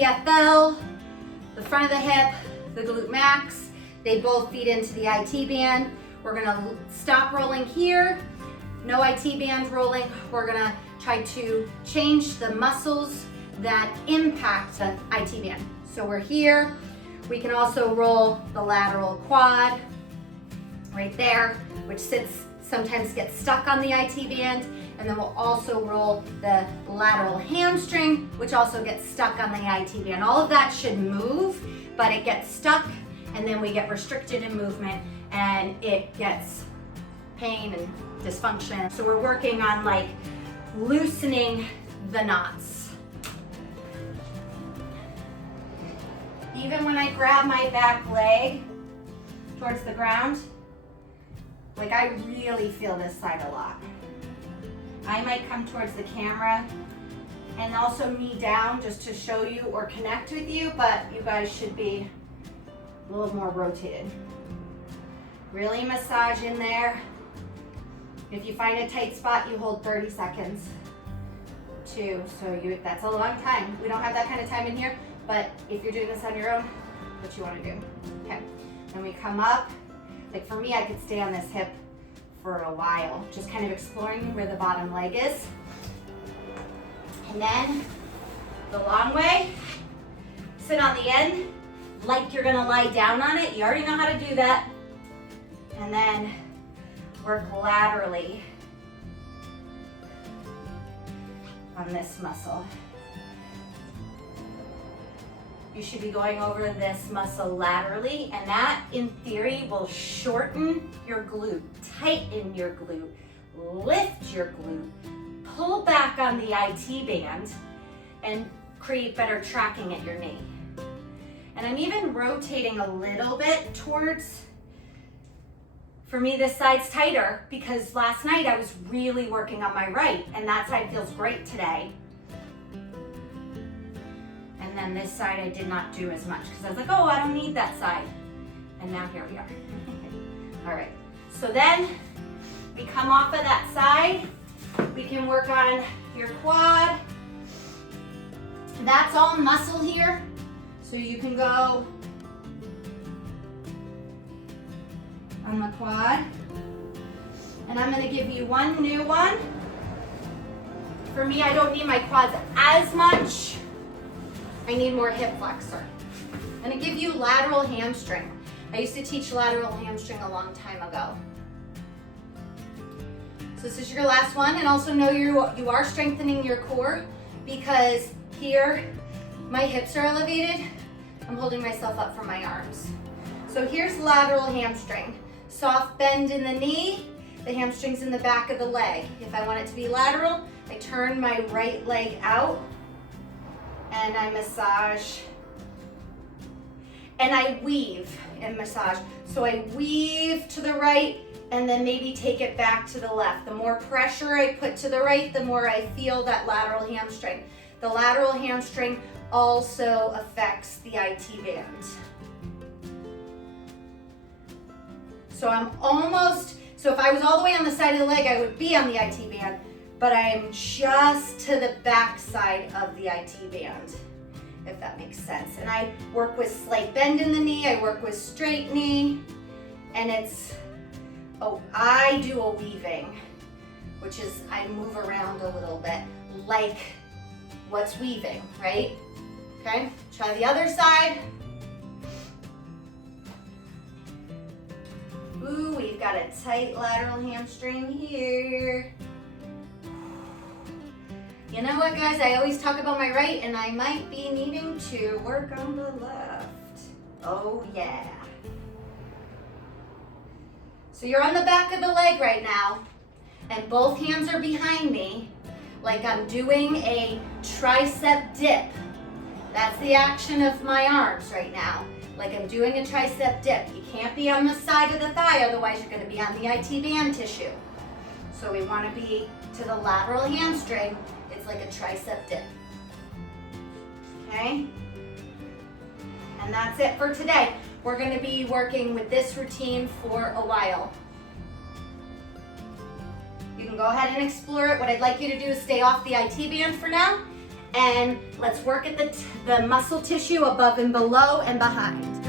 TFL, the front of the hip, the glute max. They both feed into the IT band. We're gonna stop rolling here. No IT band rolling. We're gonna try to change the muscles that impact the IT band. So we're here. We can also roll the lateral quad right there, which sometimes gets stuck on the IT band. And then we'll also roll the lateral hamstring, which also gets stuck on the IT band. All of that should move, but it gets stuck, and then we get restricted in movement, and it gets pain and dysfunction. So we're working on like loosening the knots. Even when I grab my back leg towards the ground, like I really feel this side a lot. I might come towards the camera and also knee down just to show you or connect with you, but you guys should be a little more rotated. Really massage in there. If you find a tight spot, you hold 30 seconds. 2, so that's a long time. We don't have that kind of time in here, but if you're doing this on your own, what you want to do. Okay, then we come up. Like for me, I could stay on this hip for a while, just kind of exploring where the bottom leg is. And then the long way, sit on the end like you're gonna lie down on it. You already know how to do that. And then work laterally on this muscle. You should be going over this muscle laterally, and that in theory will shorten your glute, tighten your glute, lift your glute, pull back on the IT band, and create better tracking at your knee. And I'm even rotating a little bit towards, for me this side's tighter because last night I was really working on my right, and that side feels great today. And then this side I did not do as much because I was like, oh, I don't need that side. And now here we are. All right, so then we come off of that side. We can work on your quad. That's all muscle here. So you can go on the quad. And I'm gonna give you one new one. For me, I don't need my quads as much. I need more hip flexor. I'm gonna give you lateral hamstring. I used to teach lateral hamstring a long time ago. So this is your last one, and also know you are strengthening your core because here my hips are elevated. I'm holding myself up from my arms. So here's lateral hamstring. Soft bend in the knee, the hamstring's in the back of the leg. If I want it to be lateral, I turn my right leg out and I massage, and I weave and massage. So I weave to the right and then maybe take it back to the left. The more pressure I put to the right, the more I feel that lateral hamstring. The lateral hamstring also affects the IT band. So so if I was all the way on the side of the leg, I would be on the IT band, but I'm just to the back side of the IT band, if that makes sense. And I work with slight bend in the knee, I work with straight knee, and I do a weaving, which is I move around a little bit, like what's weaving, right? Okay, try the other side. Ooh, we've got a tight lateral hamstring here. You know what, guys? I always talk about my right, and I might be needing to work on the left. Oh, yeah. So you're on the back of the leg right now, and both hands are behind me, like I'm doing a tricep dip. That's the action of my arms right now, like I'm doing a tricep dip. You can't be on the side of the thigh, otherwise you're gonna be on the IT band tissue. So we wanna be to the lateral hamstring. It's like a tricep dip, okay? And that's it for today. We're gonna be working with this routine for a while. You can go ahead and explore it. What I'd like you to do is stay off the IT band for now And let's work at the muscle tissue above and below and behind.